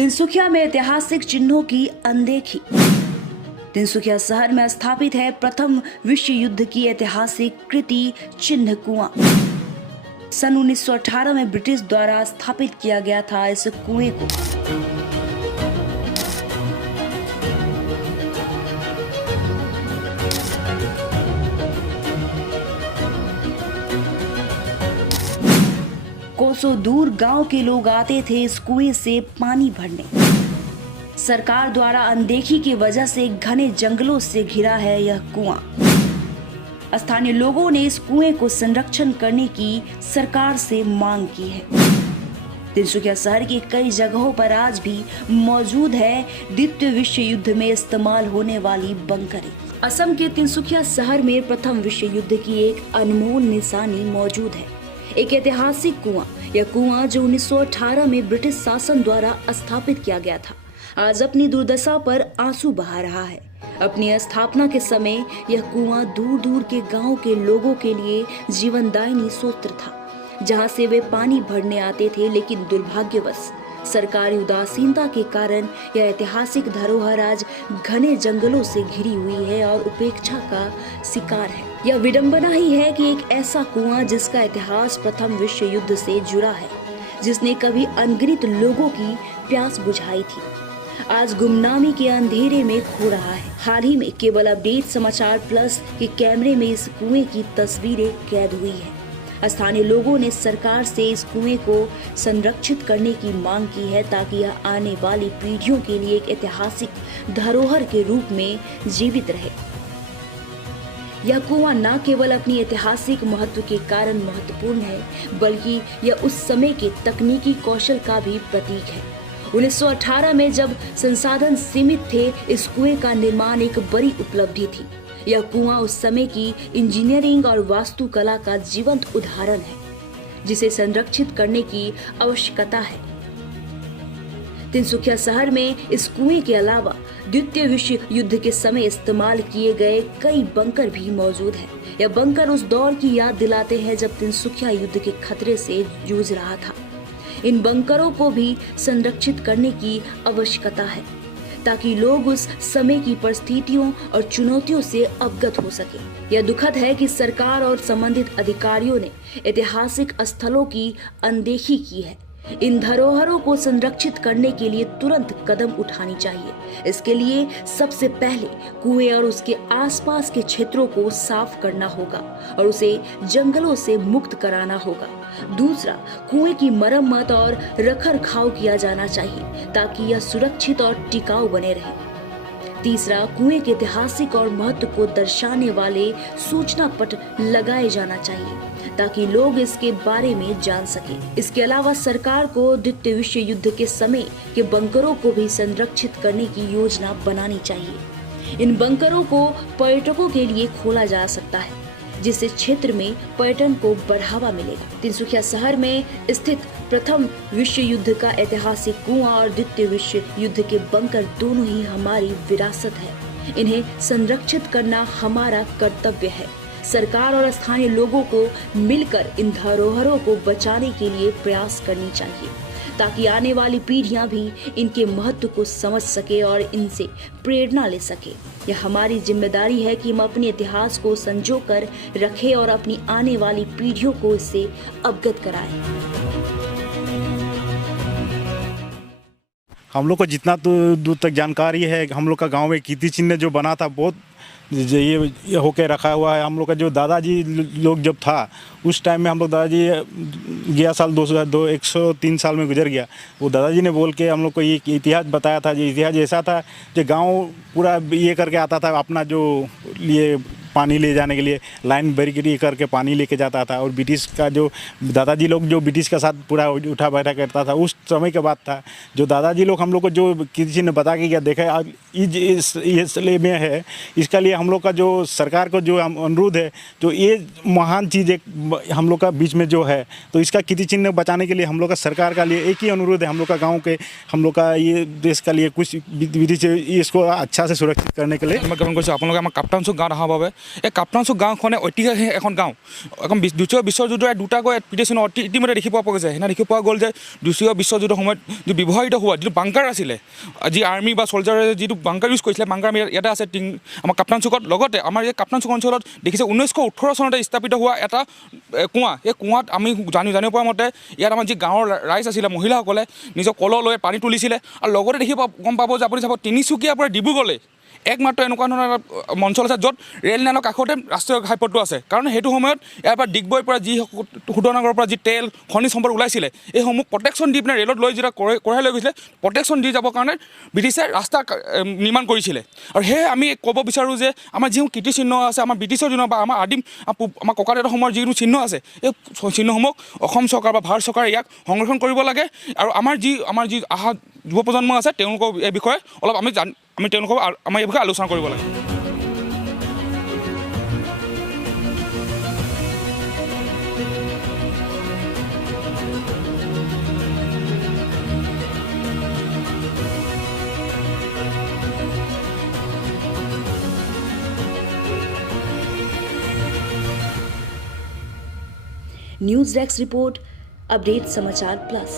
तिनसुकिया में ऐतिहासिक चिन्हों की अनदेखी। तिनसुकिया शहर में स्थापित है प्रथम विश्व युद्ध की ऐतिहासिक कृति चिन्ह कुआं। सन 1918 में ब्रिटिश द्वारा स्थापित किया गया था इस कुएं को। कोसों दूर गांव के लोग आते थे इस कुएं से पानी भरने। सरकार द्वारा अनदेखी की वजह से घने जंगलों से घिरा है यह कुआं। स्थानीय लोगों ने इस कुएं को संरक्षण करने की सरकार से मांग की है। तिनसुकिया शहर की कई जगहों पर आज भी मौजूद है द्वितीय विश्व युद्ध में इस्तेमाल होने वाली बंकरें। असम के तिनसुकिया शहर में प्रथम विश्व युद्ध की एक अनमोल निशानी मौजूद है, एक ऐतिहासिक कुआं। यह कुआं जो 1918 में ब्रिटिश शासन द्वारा स्थापित किया गया था, आज अपनी दुर्दशा पर आंसू बहा रहा है। अपनी स्थापना के समय यह कुआं दूर दूर के गांव के लोगों के लिए जीवनदायिनी स्रोत था, जहां से वे पानी भरने आते थे। लेकिन दुर्भाग्यवश सरकारी उदासीनता के कारण यह ऐतिहासिक धरोहर आज घने जंगलों से घिरी हुई है और उपेक्षा का शिकार है। यह विडंबना ही है कि एक ऐसा कुआं जिसका इतिहास प्रथम विश्व युद्ध से जुड़ा है, जिसने कभी अनगिनत लोगों की प्यास बुझाई थी, आज गुमनामी के अंधेरे में खो रहा है। हाल ही में केबल अपडेट समाचार प्लस के कैमरे में इस कुएं की तस्वीरें कैद हुई है। स्थानीय लोगों ने सरकार से इस कुएं को संरक्षित करने की मांग की है, ताकि यह आने वाली पीढ़ियों के लिए एक ऐतिहासिक धरोहर के रूप में जीवित रहे। यह कुआं न केवल अपनी ऐतिहासिक महत्व के कारण महत्वपूर्ण है, बल्कि यह उस समय के तकनीकी कौशल का भी प्रतीक है। 1918 में जब संसाधन सीमित थे, इस कुएं का निर्माण एक बड़ी उपलब्धि थी। यह कुआं उस समय की इंजीनियरिंग और वास्तुकला का जीवंत उदाहरण है, जिसे संरक्षित करने की आवश्यकता है। तिनसुकिया शहर में इस कुएं के अलावा द्वितीय विश्व युद्ध के समय इस्तेमाल किए गए कई बंकर भी मौजूद हैं। यह बंकर उस दौर की याद दिलाते हैं जब तिनसुकिया युद्ध के खतरे से जूझ रहा था। इन बंकरों को भी संरक्षित करने की आवश्यकता है, ताकि लोग उस समय की परिस्थितियों और चुनौतियों से अवगत हो सके। यह दुखद है कि सरकार और संबंधित अधिकारियों ने ऐतिहासिक स्थलों की अनदेखी की है। इन धरोहरों को संरक्षित करने के लिए तुरंत कदम उठानी चाहिए। इसके लिए सबसे पहले कुएं और उसके आसपास के क्षेत्रों को साफ करना होगा और उसे जंगलों से मुक्त कराना होगा। दूसरा, कुएं की मरम्मत और रखरखाव किया जाना चाहिए, ताकि यह सुरक्षित और टिकाऊ बने रहे। तीसरा, कुएं के ऐतिहासिक और महत्व को दर्शाने वाले सूचना पट लगाए जाना चाहिए, ताकि लोग इसके बारे में जान सके। इसके अलावा सरकार को द्वितीय विश्व युद्ध के समय के बंकरों को भी संरक्षित करने की योजना बनानी चाहिए। इन बंकरों को पर्यटकों के लिए खोला जा सकता है, जिससे क्षेत्र में पर्यटन को बढ़ावा मिलेगा। तिनसुकिया शहर में स्थित प्रथम विश्व युद्ध का ऐतिहासिक कुआं और द्वितीय विश्व युद्ध के बंकर दोनों ही हमारी विरासत है। इन्हें संरक्षित करना हमारा कर्तव्य है। सरकार और स्थानीय लोगों को मिलकर इन धरोहरों को बचाने के लिए प्रयास करनी चाहिए, ताकि आने वाली पीढ़ियां भी इनके महत्व को समझ सके और इनसे प्रेरणा ले सके। यह हमारी जिम्मेदारी है कि हम अपने इतिहास को संजो कर रखें और अपनी आने वाली पीढ़ियों को इससे अवगत कराएं। हम लोग को जितना दूर तक जानकारी है, हम लोग का गांव में कीर्ति चिन्ह जो बना था, बहुत ये होके रखा हुआ है। हम लोग का जो दादाजी लोग जब था, उस टाइम में हम लोग दादाजी गया साल 103 साल में गुजर गया। वो दादाजी ने बोल के हम लोग को ये इतिहास बताया था। ये इतिहास ऐसा था कि गांव पूरा ये करके आता था, अपना जो लिए पानी ले जाने के लिए लाइन बैरिकेड करके पानी लेके जाता था। और ब्रिटिश का जो दादाजी लोग जो ब्रिटिश के साथ पूरा उठा बैठा करता था, उस समय के बाद था। जो दादाजी लोग हम लोग को जो किसी ने बता के गया, देखा इसलिए में है, इसका लिए हम लोग का जो सरकार को जो अनुरोध है, जो ये महान चीज़ एक हम लोग का बीच में जो है, तो इसका कीर्ति चिन्ह बचाने के लिए हम लोग का सरकार का लिए एक ही अनुरोध है, हम लोग का गाँव के, हम लोग का ये देश का लिए कुछ विधि से इसको अच्छा से सुरक्षित करने के लिए आप लोग कैप्टन से गाँव रहा बाबे এই কাপ্তানচুক গাঁওখনে ঐতিহাসিক এখন গাঁও, এখন দ্বিতীয় বিশ্বযুদ্ধৰ দুটাকৈ পিটিশ্যনৰ ইতিমধ্যে দেখি পোৱা গৈছে। সেইদিনা দেখি পোৱা গ'ল যে দ্বিতীয় বিশ্বযুদ্ধৰ সময়ত যি ব্যৱহৃত হোৱা যিটো বাংকাৰ আছিলে, যি আৰ্মি বা চলজাৰে যিটো বাংকাৰ ইউজ কৰিছিলে, বাংকাৰ আমি ইয়াতে আছে আমাৰ কাপ্তানচুকত। লগতে আমাৰ এই কাপ্তানচুক অঞ্চলত দেখিছে 1918 চনতে স্থাপিত হোৱা এটা কুঁৱা। এই কুঁৱাত আমি জানিব পৰা মতে ইয়াত আমাৰ যি গাঁৱৰ ৰাইজ আছিলে, মহিলাসকলে নিজৰ কলহ লৈ পানী তুলিছিলে। আৰু লগতে গম পাব যে আপুনি চাব তিনিচুকীয়াৰ পৰা ডিব্ৰুগড়লৈ একমাত্ৰ এনেকুৱা ধৰণৰ এটা অঞ্চল আছে য'ত ৰেল লাইনৰ কাষতে ৰাষ্ট্ৰীয় ঘাইপথটো আছে। কাৰণ সেইটো সময়ত ইয়াৰ পৰা ডিগবৈৰ পৰা যি শোধনাগাৰৰ পৰা যি তেল খনিজ সম্পদ ওলাইছিলে, এইসমূহ প্ৰটেকশ্যন দি পিনে ৰেলত লৈ যেতিয়া কঢ়াই লৈ গৈছিলে, প্ৰটেকশ্যন দি যাবৰ কাৰণে ব্ৰিটিছে ৰাস্তা নিৰ্মাণ কৰিছিলে। আৰু সেয়ে আমি ক'ব বিচাৰোঁ যে আমাৰ যিসমূহ কীৰ্তিচিহ্ন আছে, আমাৰ ব্ৰিটিছৰ দিনৰ বা আমাৰ আদিম আমাৰ ককাদেউতাৰ সময়ৰ যিকোনো চিহ্ন আছে, এই চিহ্নসমূহ অসম চৰকাৰ বা ভাৰত চৰকাৰে ইয়াক সংৰক্ষণ কৰিব লাগে। আৰু আমাৰ যি অহা যুৱ প্ৰজন্ম আছে, তেওঁলোকৰ এই বিষয়ে অলপ আমি তেওঁলোকক আমাৰ এই বিষয়ে আলোচনা কৰিব লাগে। न्यूज डेस्क रिपोर्ट, अपडेट समाचार प्लस।